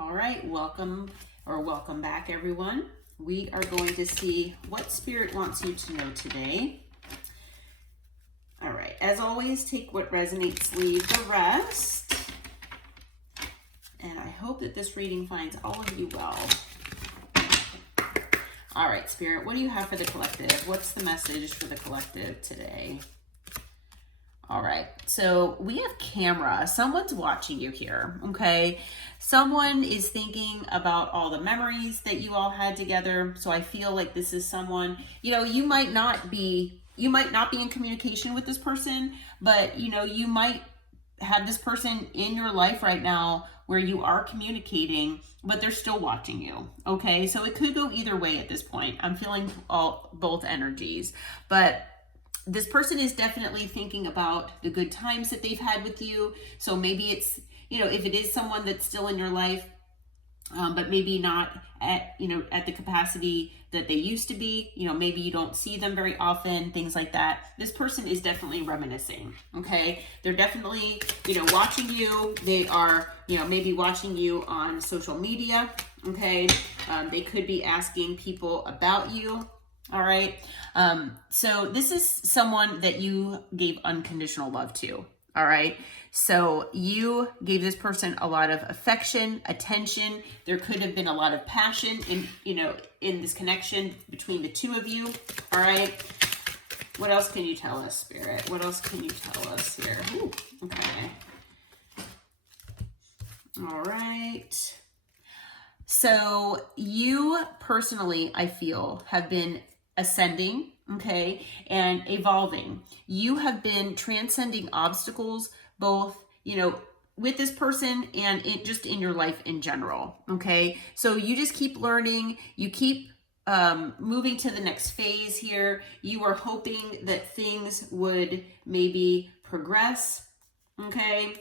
All right, welcome back, everyone. We are going to see what Spirit wants you to know today. All right, as always, take what resonates, leave the rest. And I hope that this reading finds all of you well. All right, Spirit, what do you have for the collective? What's the message for the collective today? All right, so we have camera. Someone's watching you here, okay? Someone is thinking about all the memories that you all had together. So I feel like this is someone, you might not be in communication with this person, but you might have this person in your life right now where you are communicating, but they're still watching you, okay? So it could go either way at this point. I'm feeling both energies, but this person is definitely thinking about the good times that they've had with you. So maybe it's, if it is someone that's still in your life, but maybe not at the capacity that they used to be, maybe you don't see them very often, things like that. This person is definitely reminiscing, okay? They're definitely, watching you. They are, maybe watching you on social media, okay? They could be asking people about you. All right. So this is someone that you gave unconditional love to. All right. So you gave this person a lot of affection, attention. There could have been a lot of passion in this connection between the two of you. All right. What else can you tell us, Spirit? What else can you tell us here? Ooh, okay. All right. So you personally, I feel, have been ascending, okay, and evolving. You have been transcending obstacles, both, with this person and just in your life in general, okay? So you just keep learning, you keep moving to the next phase here. You are hoping that things would maybe progress, okay?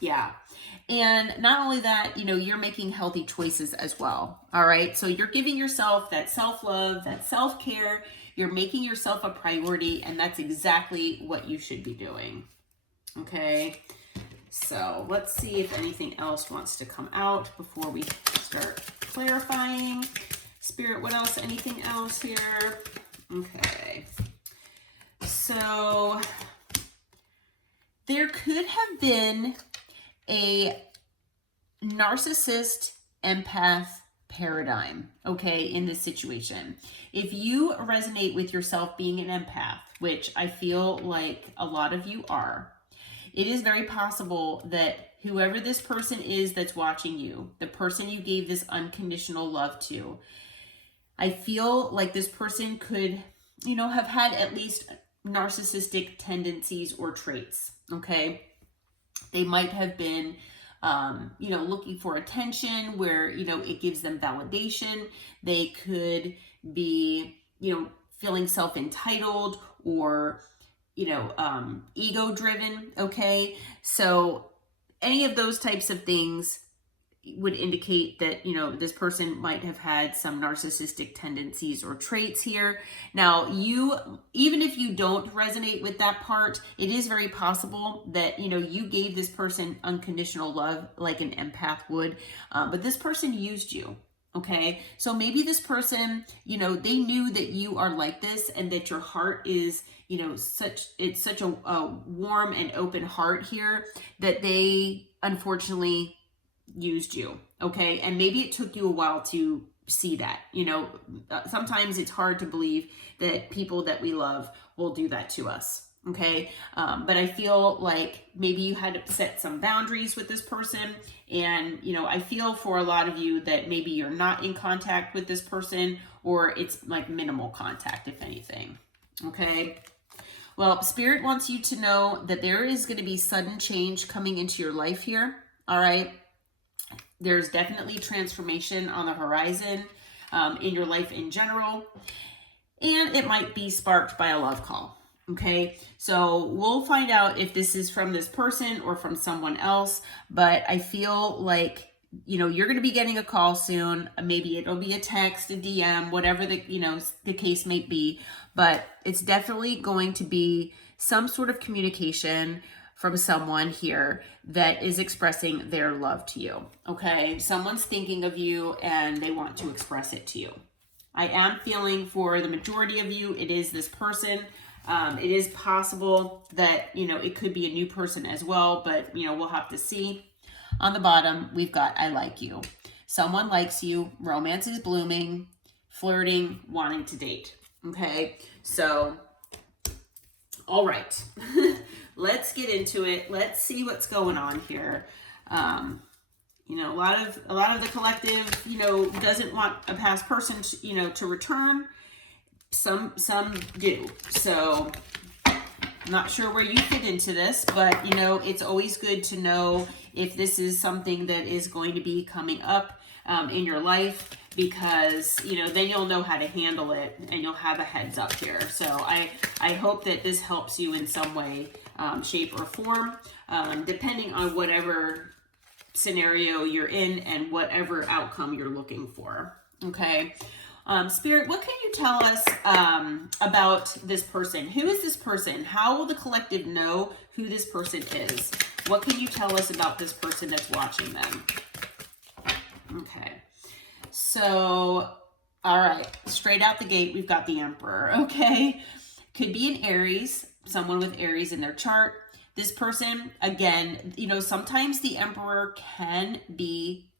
Yeah. And not only that, you're making healthy choices as well. All right. So you're giving yourself that self-love, that self-care. You're making yourself a priority, and that's exactly what you should be doing. Okay. So let's see if anything else wants to come out before we start clarifying. Spirit, what else? Anything else here? Okay. So there could have been a narcissist empath paradigm, okay, in this situation. If you resonate with yourself being an empath, which I feel like a lot of you are, it is very possible that whoever this person is that's watching you, the person you gave this unconditional love to, I feel like this person could, have had at least narcissistic tendencies or traits, okay? They might have been, looking for attention where, it gives them validation. They could be, feeling self-entitled or, ego driven. Okay. So any of those types of things would indicate that, this person might have had some narcissistic tendencies or traits here. Now, even if you don't resonate with that part, it is very possible that, you gave this person unconditional love like an empath would, but this person used you. Okay. So maybe this person, they knew that you are like this and that your heart is, it's such a warm and open heart here that they unfortunately used you, okay? And maybe it took you a while to see that. Sometimes it's hard to believe that people that we love will do that to us, okay? But I feel like maybe you had to set some boundaries with this person, and I feel for a lot of you that maybe you're not in contact with this person, or it's like minimal contact, if anything, okay? Well, Spirit wants you to know that there is going to be sudden change coming into your life here, all right? There's definitely transformation on the horizon in your life in general, and it might be sparked by a love call, okay? So we'll find out if this is from this person or from someone else, but I feel like, you're going to be getting a call soon. Maybe it'll be a text, a DM, whatever the case may be, but it's definitely going to be some sort of communication from someone here that is expressing their love to you, okay? Someone's thinking of you and they want to express it to you. I am feeling for the majority of you, it is this person. It is possible that, you know, it could be a new person as well, but, you know, we'll have to see. On the bottom, we've got I like you. Someone likes you, romance is blooming, flirting, wanting to date, okay? So, all right, let's get into it. Let's see what's going on here. You know, a lot of the collective, you know, doesn't want a past person, to, you know, to return. Some do. So I'm not sure where you fit into this, but, you know, it's always good to know if this is something that is going to be coming up in your life, because, you know, then you'll know how to handle it and you'll have a heads up here. So I hope that this helps you in some way, shape or form, depending on whatever scenario you're in and whatever outcome you're looking for. Okay. Spirit, what can you tell us about this person? Who is this person? How will the collective know who this person is? What can you tell us about this person that's watching them? Okay. So, all right. Straight out the gate, we've got the Emperor. Okay. Could be an Aries, someone with Aries in their chart. This person, again, you know, sometimes the Emperor can be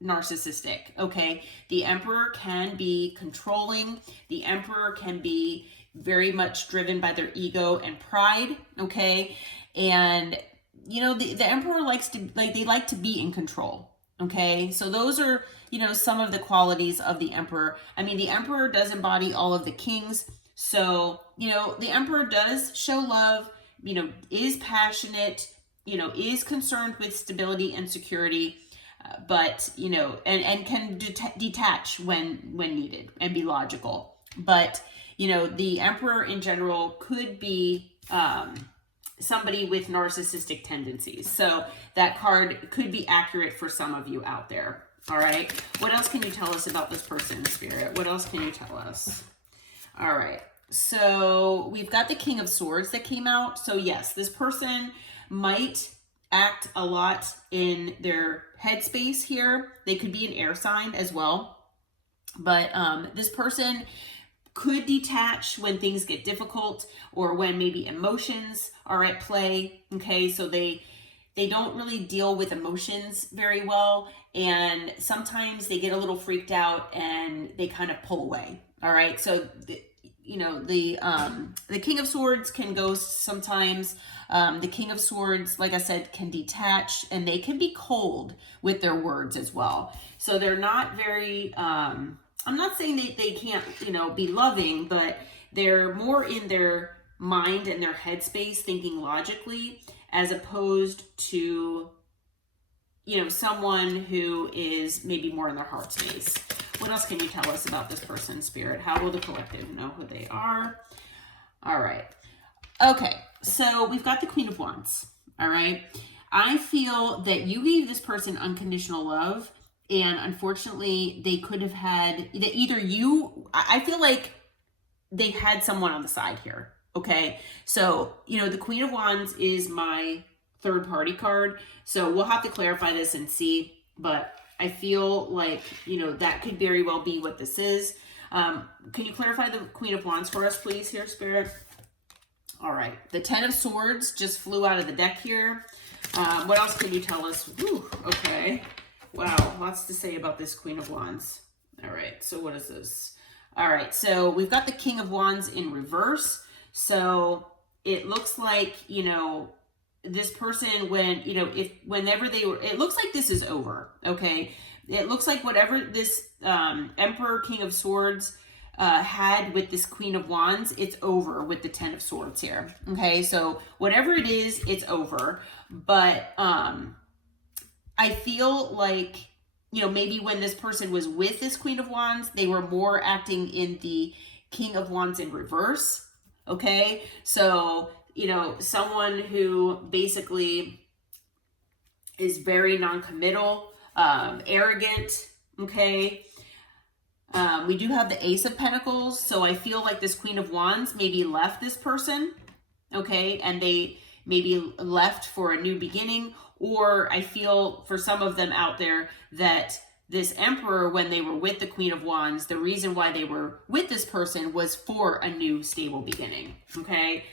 narcissistic, okay? The Emperor can be controlling. The Emperor can be very much driven by their ego and pride, okay? And, you know, the Emperor likes to, like, they like to be in control, okay? So those are, you know, some of the qualities of the Emperor. I mean, the Emperor does embody all of the kings. So, you know, the Emperor does show love, you know, is passionate, you know, is concerned with stability and security, but, you know, and can detach when needed and be logical. But, you know, the Emperor in general could be somebody with narcissistic tendencies. So that card could be accurate for some of you out there. All right. What else can you tell us about this person, Spirit? What else can you tell us? All right. So we've got the King of Swords that came out. So yes, this person might act a lot in their headspace here. They could be an air sign as well. But this person could detach when things get difficult or when maybe emotions are at play. Okay, so they don't really deal with emotions very well. And sometimes they get a little freaked out and they kind of pull away. All right, so you know, the King of Swords can ghost sometimes. The King of Swords, like I said, can detach, and they can be cold with their words as well. So they're not very, I'm not saying they can't, you know, be loving, but they're more in their mind and their headspace thinking logically, as opposed to, you know, someone who is maybe more in their heart space. What else can you tell us about this person, Spirit? How will the collective know who they are? All right. Okay, so we've got the Queen of Wands. All right. I feel that you gave this person unconditional love, and unfortunately, they could have had either you. I feel like they had someone on the side here. Okay, so you know, the Queen of Wands is my third party card, so we'll have to clarify this and see, but I feel like, you know, that could very well be what this is. Can you clarify the Queen of Wands for us, please, here, Spirit? All right. The Ten of Swords just flew out of the deck here. What else can you tell us? Whew, okay. Wow. Lots to say about this Queen of Wands. All right. So what is this? All right. So we've got the King of Wands in reverse. So it looks like, you know, this person, when, you know, whenever they were, it looks like this is over. Okay. It looks like whatever this Emperor, King of Swords had with this Queen of Wands, it's over with the Ten of Swords here. Okay. So whatever it is, it's over. But I feel like, you know, maybe when this person was with this Queen of Wands, they were more acting in the King of Wands in reverse. Okay. So, you know, someone who basically is very non-committal, arrogant, okay? We do have the Ace of Pentacles, so I feel like this Queen of Wands maybe left this person, okay? And they maybe left for a new beginning, or I feel for some of them out there that this Emperor, when they were with the Queen of Wands, the reason why they were with this person was for a new stable beginning, okay?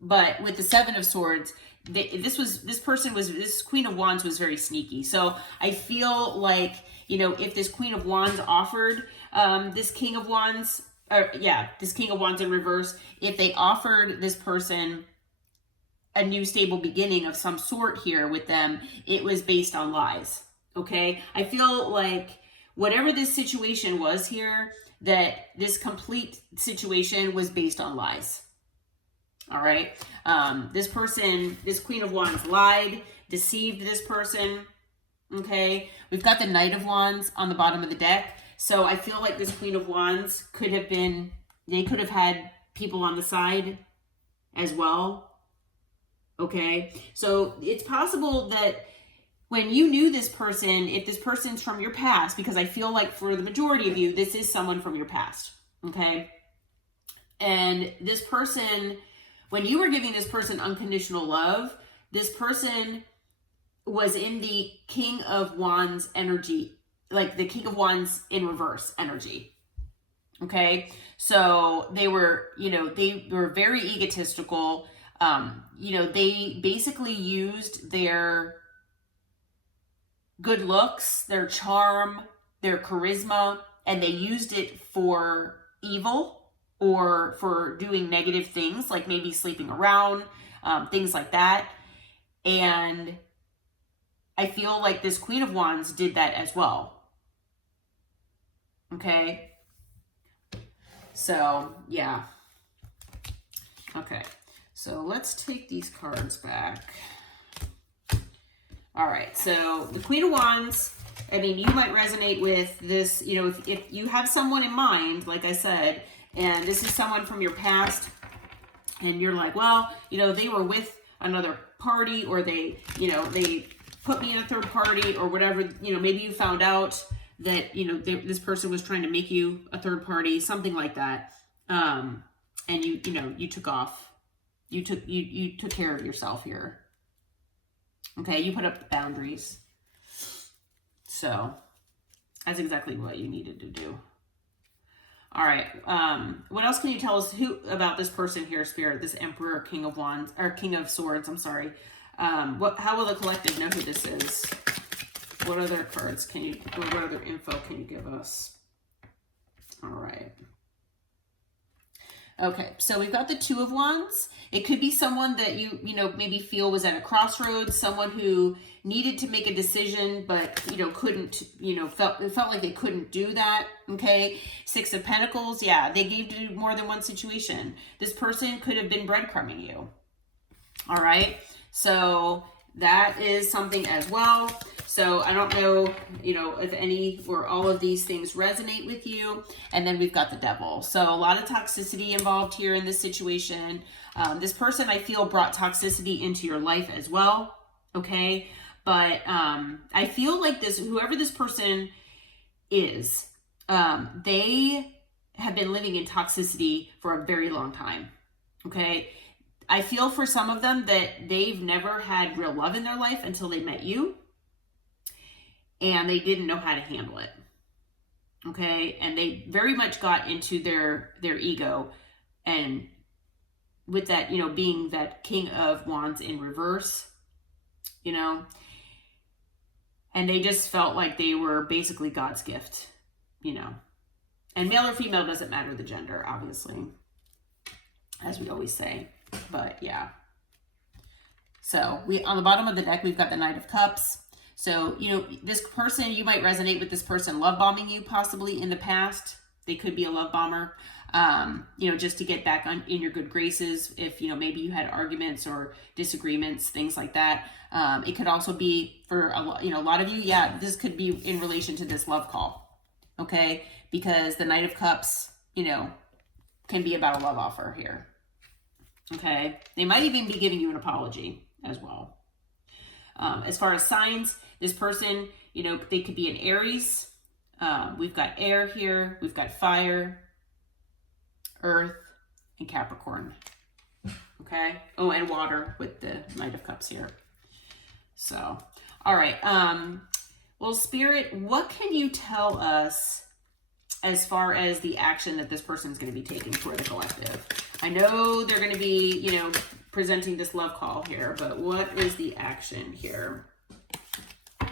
But with the Seven of Swords, this Queen of Wands was very sneaky. So I feel like, you know, if this Queen of Wands offered this King of Wands, this King of Wands in reverse, if they offered this person a new stable beginning of some sort here with them, it was based on lies, okay? I feel like whatever this situation was here, that this complete situation was based on lies. All right. This person, this Queen of Wands lied, deceived this person. Okay. We've got the Knight of Wands on the bottom of the deck. So I feel like this Queen of Wands could have been, they could have had people on the side as well. Okay. So it's possible that when you knew this person, if this person's from your past, because I feel like for the majority of you, this is someone from your past. Okay. And this person, when you were giving this person unconditional love, this person was in the King of Wands energy, like the King of Wands in reverse energy. Okay. So they were, you know, they were very egotistical. You know, they basically used their good looks, their charm, their charisma, and they used it for evil or for doing negative things, like maybe sleeping around, things like that. And I feel like this Queen of Wands did that as well. Okay. So, yeah. Okay. So let's take these cards back. All right. So the Queen of Wands, I mean, you might resonate with this, you know, if you have someone in mind, like I said, and this is someone from your past, and you're like, well, you know, they were with another party, or they, you know, they put me in a third party or whatever, you know, maybe you found out that, you know, this person was trying to make you a third party, something like that. And you know, you took off, you took care of yourself here. Okay. You put up boundaries. So that's exactly what you needed to do. All right. What else can you tell us about this person here, Spirit? This Emperor, King of Wands, or King of Swords. I'm sorry. How will the collective know who this is? What other cards what other info can you give us? All right. Okay, so we've got the Two of Wands. It could be someone that you know, maybe feel was at a crossroads, someone who needed to make a decision, but, you know, couldn't, you know, felt like they couldn't do that. Okay. Six of Pentacles. Yeah. They gave you more than one situation. This person could have been breadcrumbing you. All right. So that is something as well. So I don't know, you know, if any or all of these things resonate with you. And then we've got the Devil. So a lot of toxicity involved here in this situation. This person, I feel, brought toxicity into your life as well. Okay. But I feel like whoever this person is, they have been living in toxicity for a very long time. Okay. I feel for some of them that they've never had real love in their life until they met you. And they didn't know how to handle it. Okay. And they very much got into their ego. And with that, you know, being that King of Wands in reverse, you know, and they just felt like they were basically God's gift, you know, and male or female doesn't matter the gender, obviously, as we always say, but yeah. So on the bottom of the deck, we've got the Knight of Cups. So, you know, this person, you might resonate with this person love bombing you possibly in the past. They could be a love bomber, you know, just to get back in your good graces. If, you know, maybe you had arguments or disagreements, things like that. It could also be for a lot of you. Yeah, this could be in relation to this love call. Okay. Because the Knight of Cups, you know, can be about a love offer here. Okay. They might even be giving you an apology as well. As far as signs, this person, you know, they could be an Aries. We've got air here. We've got fire, earth, and Capricorn. Okay. Oh, and water with the Knight of Cups here. So, all right. Well, Spirit, what can you tell us as far as the action that this person's going to be taking for the collective? I know they're going to be, you know, presenting this love call here, but what is the action here? All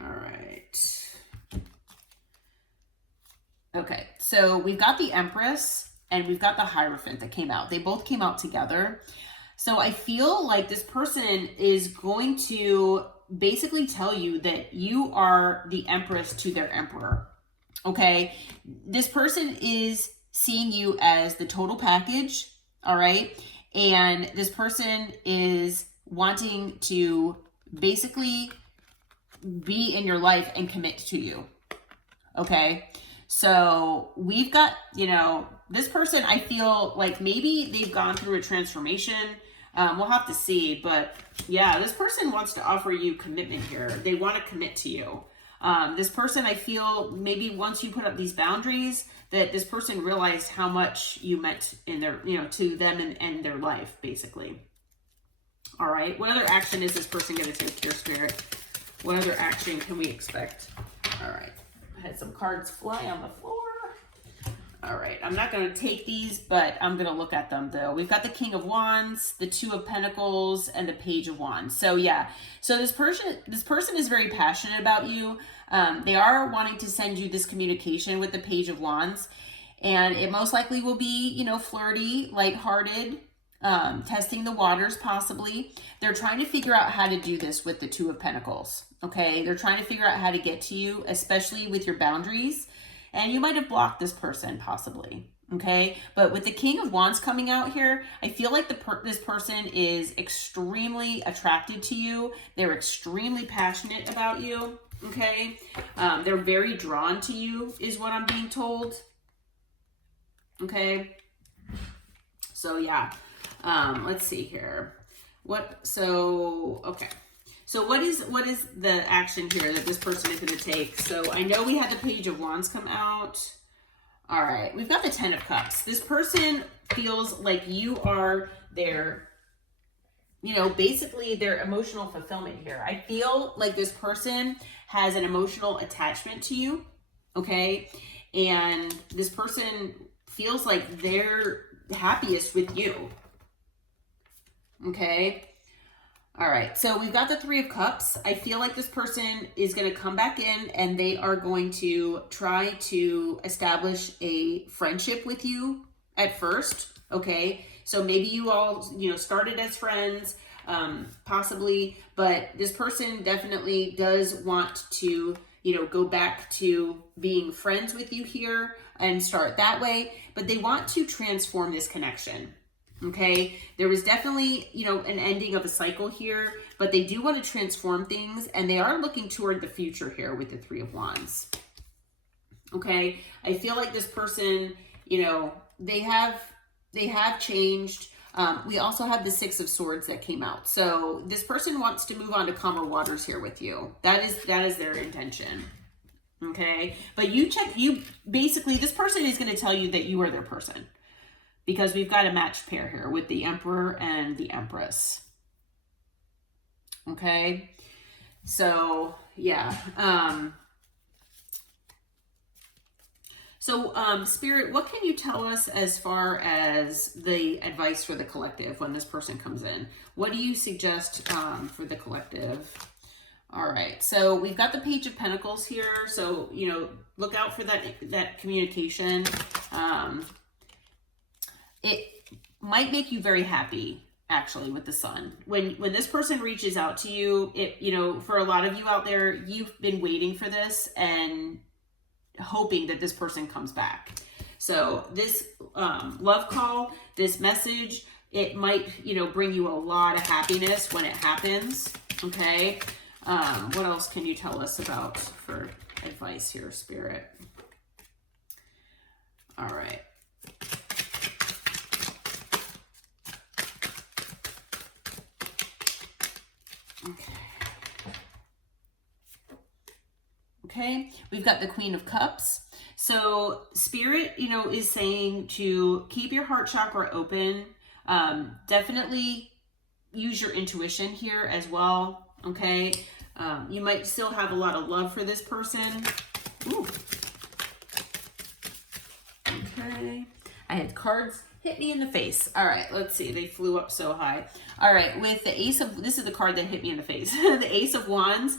right. Okay, so we've got the Empress and we've got the Hierophant that came out. They both came out together. So I feel like this person is going to basically tell you that you are the Empress to their Emperor. Okay, this person is seeing you as the total package, all right? And this person is wanting to basically be in your life and commit to you, okay? So we've got, you know, this person, I feel like maybe they've gone through a transformation. We'll have to see, but yeah, this person wants to offer you commitment here. They want to commit to you. This person, I feel maybe once you put up these boundaries, that this person realized how much you meant in their, you know, to them and their life, basically. All right. What other action is this person going to take here, Spirit? What other action can we expect? All right. I had some cards fly on the floor. All right. I'm not going to take these, but I'm going to look at them, though. We've got the King of Wands, the Two of Pentacles, and the Page of Wands. So, yeah. So, this person is very passionate about you. They are wanting to send you this communication with the Page of Wands. And it most likely will be, you know, flirty, lighthearted, testing the waters, possibly. They're trying to figure out how to do this with the Two of Pentacles. Okay. They're trying to figure out how to get to you, especially with your boundaries. And you might have blocked this person, possibly. Okay. But with the King of Wands coming out here, I feel like this person is extremely attracted to you. They're extremely passionate about you. Okay. They're very drawn to you, is what I'm being told. Okay. So, yeah. Let's see here. Okay. So what is the action here that this person is going to take? So I know we had the Page of Wands come out. All right. We've got the Ten of Cups. This person feels like you are their, you know, basically their emotional fulfillment here. I feel like this person has an emotional attachment to you. Okay. And this person feels like they're happiest with you. Okay. All right. So we've got the Three of Cups. I feel like this person is going to come back in and they are going to try to establish a friendship with you at first. Okay. So maybe you all, you know, started as friends, possibly, but this person definitely does want to, you know, go back to being friends with you here and start that way, but they want to transform this connection. Okay, there was definitely, you know, an ending of a cycle here, but they do want to transform things and they are looking toward the future here with the Three of Wands. Okay, I feel like this person, you know, they have changed. We also have the Six of Swords that came out. So this person wants to move on to calmer waters here with you. That is their intention. Okay, but basically, this person is going to tell you that you are their person. Because we've got a matched pair here with the Emperor and the Empress. Okay. So, yeah. Spirit, what can you tell us as far as the advice for the collective when this person comes in? What do you suggest for the collective? All right. So we've got the Page of Pentacles here. So, you know, look out for that communication. It might make you very happy, actually, with the Sun. When this person reaches out to you, you know, for a lot of you out there, you've been waiting for this and hoping that this person comes back. So this love call, this message, it might, you know, bring you a lot of happiness when it happens. Okay. What else can you tell us about for advice here, Spirit? All right. Okay, we've got the Queen of Cups. So Spirit, you know, is saying to keep your heart chakra open. Definitely use your intuition here as well, okay? You might still have a lot of love for this person. Ooh. Okay. I had cards hit me in the face. All right, let's see. They flew up so high. All right, with the Ace of, this is the card that hit me in the face. The Ace of Wands.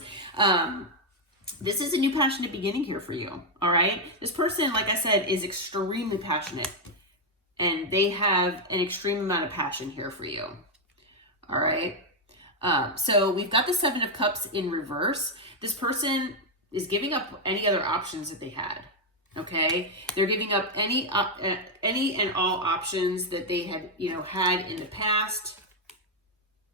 This is a new passionate beginning here for you, all right? This person, like I said, is extremely passionate, and they have an extreme amount of passion here for you, all right? So we've got the Seven of Cups in reverse. This person is giving up any other options that they had, okay? They're giving up any and all options that they had, had in the past,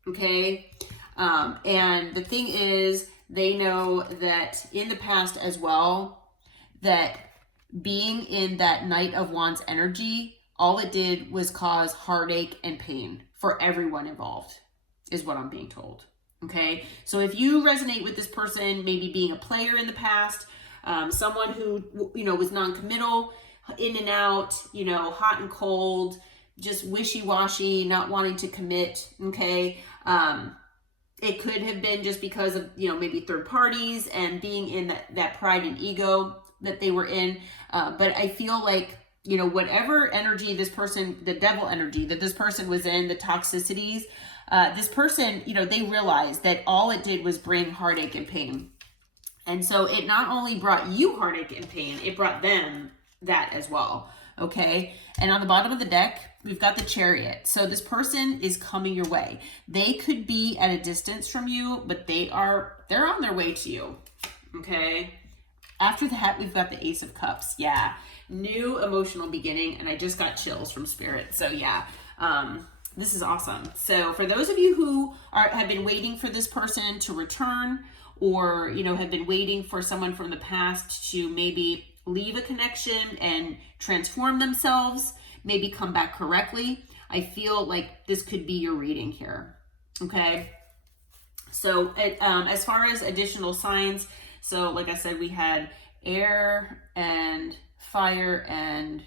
okay? And the thing is, they know that in the past as well, that being in that Knight of Wands energy, all it did was cause heartache and pain for everyone involved, is what I'm being told. Okay, so if you resonate with this person, maybe being a player in the past, someone who, was non-committal, in and out, hot and cold, just wishy-washy, not wanting to commit, okay, it could have been just because of, maybe third parties and being in that pride and ego that they were in. But I feel like, whatever energy this person, the devil energy that this person was in, the toxicities, this person, they realized that all it did was bring heartache and pain. And so it not only brought you heartache and pain, it brought them that as well. Okay. And on the bottom of the deck, we've got the Chariot. So this person is coming your way. They could be at a distance from you, but they're on their way to you. Okay. After that, we've got the Ace of Cups. Yeah. New emotional beginning. And I just got chills from Spirit. So yeah. This is awesome. So for those of you who have been waiting for this person to return, or, have been waiting for someone from the past to maybe leave a connection and transform themselves, maybe come back correctly, I feel like this could be your reading here. Okay. So as far as additional signs, so like I said, we had air and fire and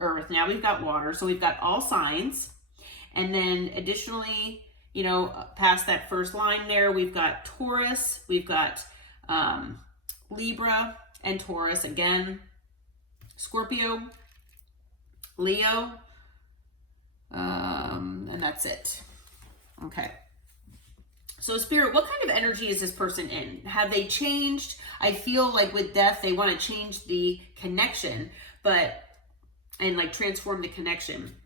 earth. Now we've got water. So we've got all signs. And then additionally, past that first line there, we've got Taurus, we've got Libra and Taurus again, Scorpio, Leo, and that's it. Okay. So Spirit, what kind of energy is this person in? Have they changed? I feel like with death, they want to change the connection, and like transform the connection.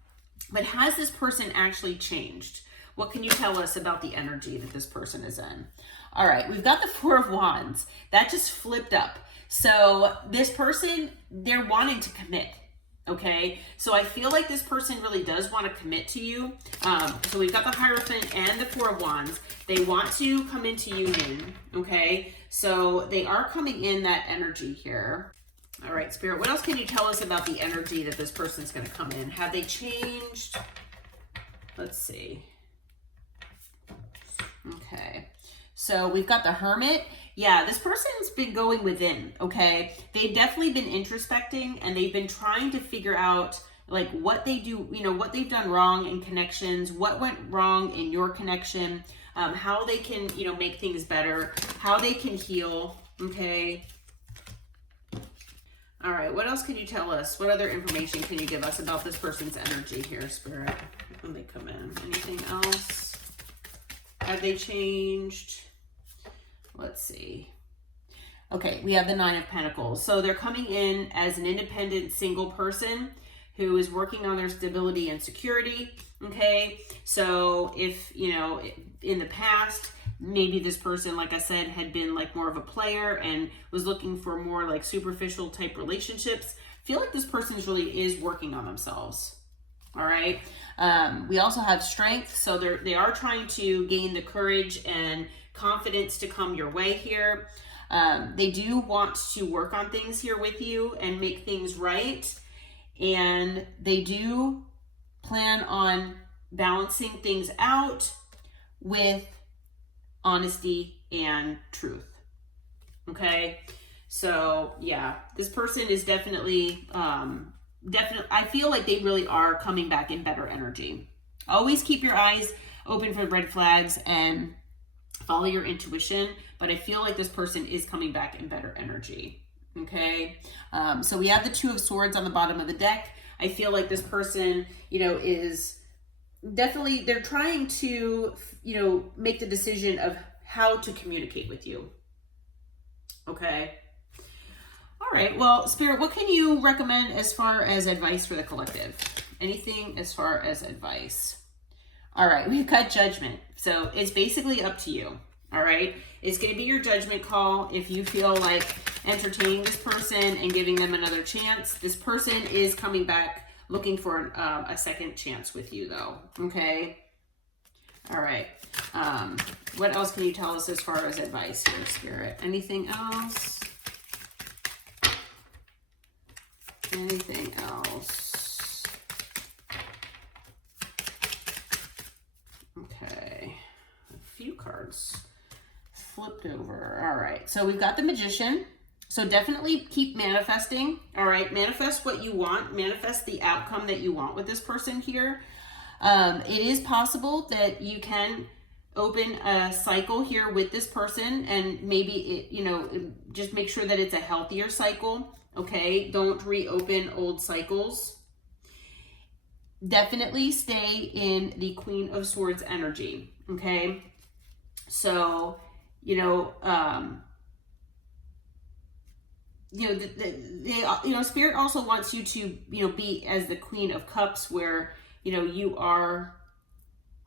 But has this person actually changed? What can you tell us about the energy that this person is in? All right, we've got the Four of Wands. That just flipped up. So this person, they're wanting to commit, okay? So I feel like this person really does want to commit to you. So we've got the Hierophant and the Four of Wands. They want to come into union, okay? So they are coming in that energy here. All right, Spirit, what else can you tell us about the energy that this person's going to come in? Have they changed? Let's see. Okay, so we've got the Hermit. Yeah, this person's been going within, okay? They've definitely been introspecting, and they've been trying to figure out like what they do, what they've done wrong in connections, what went wrong in your connection, how they can, make things better, how they can heal, okay? All right, what else can you tell us? What other information can you give us about this person's energy here, Spirit, when they come in? Anything else? Have they changed? Let's see. Okay, we have the Nine of Pentacles. So they're coming in as an independent single person who is working on their stability and security, okay? So if, in the past, maybe this person, like I said, had been like more of a player and was looking for more like superficial type relationships, I feel like this person really is working on themselves. All right. We also have strength. So they are trying to gain the courage and confidence to come your way here. They do want to work on things here with you and make things right. And they do plan on balancing things out with honesty and truth. Okay. So yeah, this person is definitely, I feel like they really are coming back in better energy. Always keep your eyes open for red flags and follow your intuition, but I feel like this person is coming back in better energy. Okay, so we have the Two of Swords on the bottom of the deck. I feel like this person, you know, is definitely, they're trying to, you know, make the decision of how to communicate with you. Okay. All right. Well, Spirit, what can you recommend as far as advice for the collective? Anything as far as advice? All right. We've got Judgment. So it's basically up to you. All right. It's going to be your judgment call. If you feel like entertaining this person and giving them another chance, this person is coming back looking for a second chance with you, though. Okay. All right. What else can you tell us as far as advice here, Spirit? Anything else? Anything else? Okay. A few cards flipped over. All right. So we've got the Magician. So definitely keep manifesting. All right. Manifest what you want. Manifest the outcome that you want with this person here. It is possible that you can open a cycle here with this person, and maybe it, you know, just make sure that it's a healthier cycle. Okay. Don't reopen old cycles. Definitely stay in the Queen of Swords energy. Okay. So, you know, Spirit also wants you to, you know, be as the Queen of Cups, where, you know, you are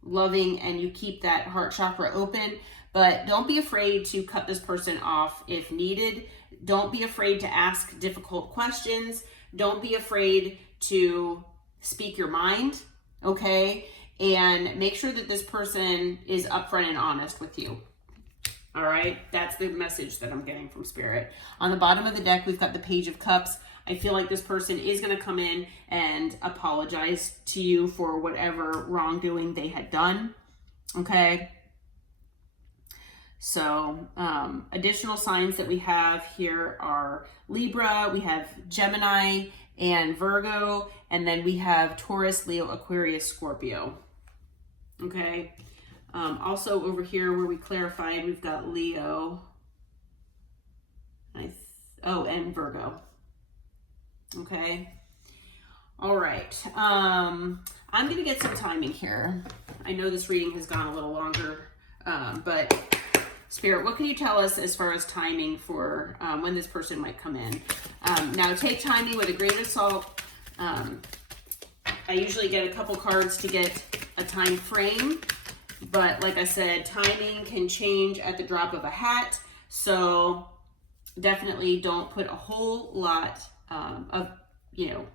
loving and you keep that heart chakra open, but don't be afraid to cut this person off if needed. Don't be afraid to ask difficult questions. Don't be afraid to speak your mind, okay? And make sure that this person is upfront and honest with you. All right, that's the message that I'm getting from Spirit. On the bottom of the deck, we've got the Page of Cups. I feel like this person is going to come in and apologize to you for whatever wrongdoing they had done. Okay. So additional signs that we have here are Libra, we have Gemini and Virgo, and then we have Taurus, Leo, Aquarius, Scorpio. Okay. Also over here where we clarified, we've got Leo, and Virgo. Okay. All right. I'm going to get some timing here. I know this reading has gone a little longer, but Spirit, what can you tell us as far as timing for when this person might come in? Now, take timing with a grain of salt. I usually get a couple cards to get a time frame, but like I said, timing can change at the drop of a hat. So definitely don't put a whole lot of, you know,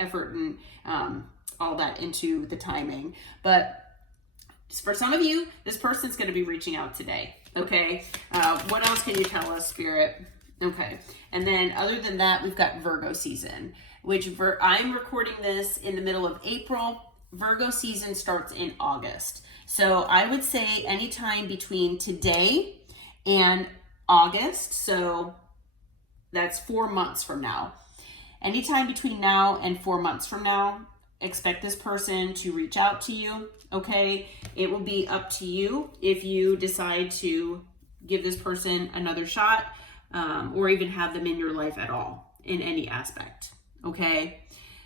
effort and all that into the timing. But for some of you, this person's going to be reaching out today. Okay. What else can you tell us, Spirit? Okay. And then other than that, we've got Virgo season, which I'm recording this in the middle of April. Virgo season starts in August. So I would say anytime between today and August. So that's 4 months from now. Anytime between now and 4 months from now, expect this person to reach out to you. Okay. It will be up to you if you decide to give this person another shot, or even have them in your life at all in any aspect. Okay.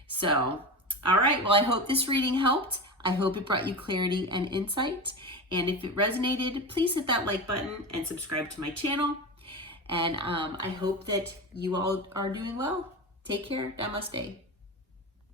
So, all right. Well, I hope this reading helped. I hope it brought you clarity and insight. And if it resonated, please hit that like button and subscribe to my channel. And I hope that you all are doing well. Take care. Namaste.